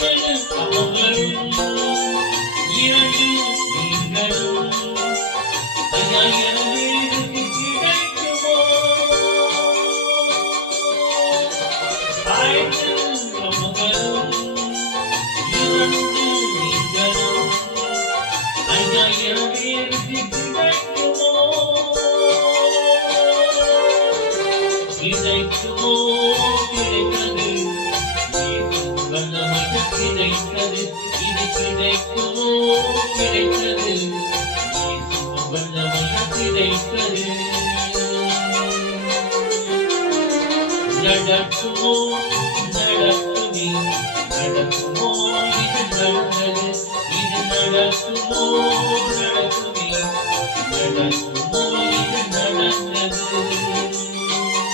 அவர்களும் இரண்டு நீங்களும் ஐயாயிரம் பேருக்கு கிடைக்குமோ? அவர்களும் இரண்டு நீங்களும் ஐயாயிரம் பேருக்கு கிடைக்குமோ? கிடைக்குமோ? கிடைத்தது வல்லமைக்கு கிடைத்தது. இது கிடைக்குமோ? கிடைத்தது வல்லமைக்கு கிடைத்தது. நடக்குமோ? நடக்குமே. நடக்குமோ? இது நடந்தது. இது நடக்குமோ? நடக்குமே. நடக்கும்